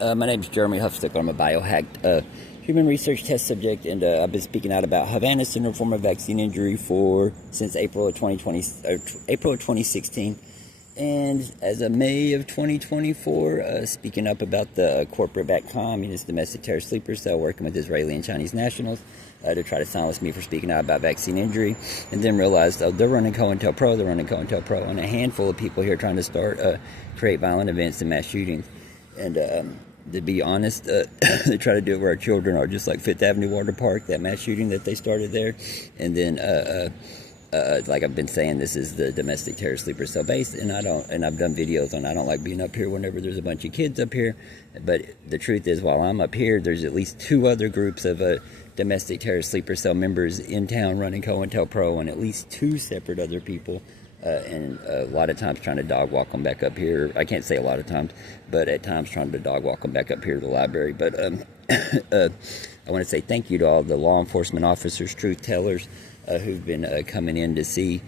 My name is Jeremy Huffstickler. I'm a biohacked human research test subject, and I've been speaking out about Havana syndrome form of vaccine injury since April of 2016. And as of May of 2024, speaking up about the corporate-backed communist domestic terrorist sleeper cell working with Israeli and Chinese nationals to try to silence me for speaking out about vaccine injury, and then realized they're running COINTELPRO, and a handful of people here trying to create violent events and mass shootings. And to be honest, they try to do it where our children are, just like Fifth Avenue Water Park, that mass shooting that they started there. And then, like I've been saying, this is the domestic terrorist sleeper cell base, and I've done videos on I don't like being up here whenever there's a bunch of kids up here. But the truth is, while I'm up here, there's at least two other groups of domestic terrorist sleeper cell members in town running COINTELPRO, and at least two separate other people. And a lot of times trying to dog walk them back up here. I can't say a lot of times, but at times trying to dog walk them back up here to the library. But I want to say thank you to all the law enforcement officers, truth tellers, who've been coming in to see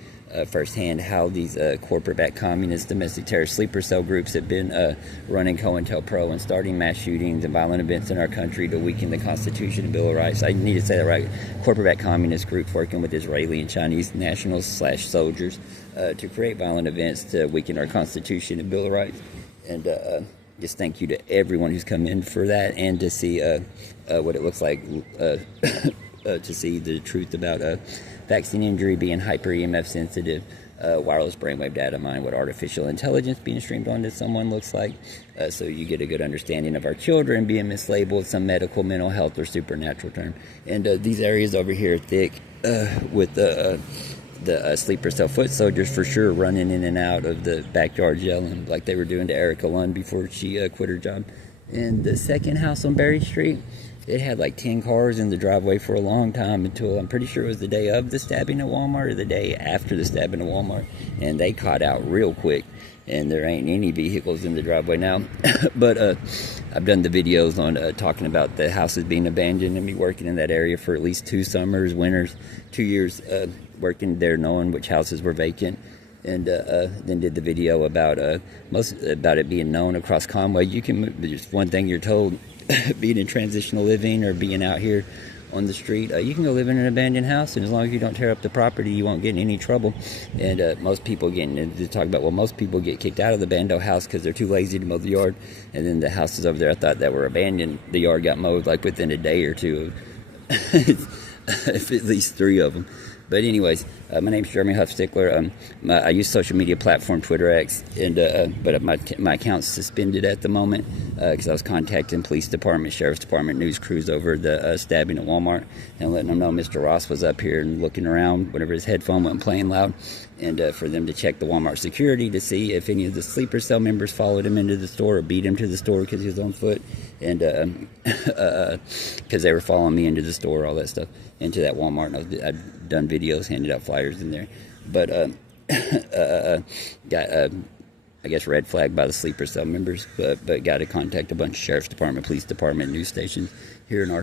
firsthand how these corporate-backed communist domestic terrorist sleeper cell groups have been running COINTELPRO and starting mass shootings and violent events in our country to weaken the Constitution and Bill of Rights. I need to say that right. Corporate-backed communist groups working with Israeli and Chinese nationals / soldiers to create violent events to weaken our Constitution and Bill of Rights. And just thank you to everyone who's come in for that, and to see what it looks like to see the truth about vaccine injury being hyper EMF sensitive, wireless brainwave data mined, what artificial intelligence being streamed onto someone looks like, so you get a good understanding of our children being mislabeled some medical, mental health, or supernatural term. And these areas over here are thick with the sleeper cell foot soldiers for sure running in and out of the backyard yelling like they were doing to Erica Lund before she quit her job. And the second house on Berry Street, it had like 10 cars in the driveway for a long time, until I'm pretty sure it was the day of the stabbing at Walmart or the day after the stabbing at Walmart, and they caught out real quick, and there ain't any vehicles in the driveway now. But I've done the videos on talking about the houses being abandoned, and me working in that area for at least 2 summers, winters, 2 years working there, knowing which houses were vacant. And then did the video about about it being known across Conway. You can, just one thing you're told, being in transitional living or being out here on the street, you can go live in an abandoned house, and as long as you don't tear up the property, you won't get in any trouble. And most people get most people get kicked out of the bando house because they're too lazy to mow the yard. And then the houses over there I thought that were abandoned, the yard got mowed like within a day or two. At least 3 of them. But anyways, my name's Jeremy Huffstickler. I use social media platform Twitter X, and but my account's suspended at the moment because I was contacting police department, sheriff's department, news crews over the stabbing at Walmart, and letting them know Mr. Ross was up here and looking around whenever his headphone went playing loud, and for them to check the Walmart security to see if any of the sleeper cell members followed him into the store or beat him to the store because he was on foot, and because they were following me into the store, all that stuff, into that Walmart. And I'd done videos, handed out flyers in there, but got I guess red flagged by the sleeper cell members, but got to contact a bunch of sheriff's department, police department, news stations here in our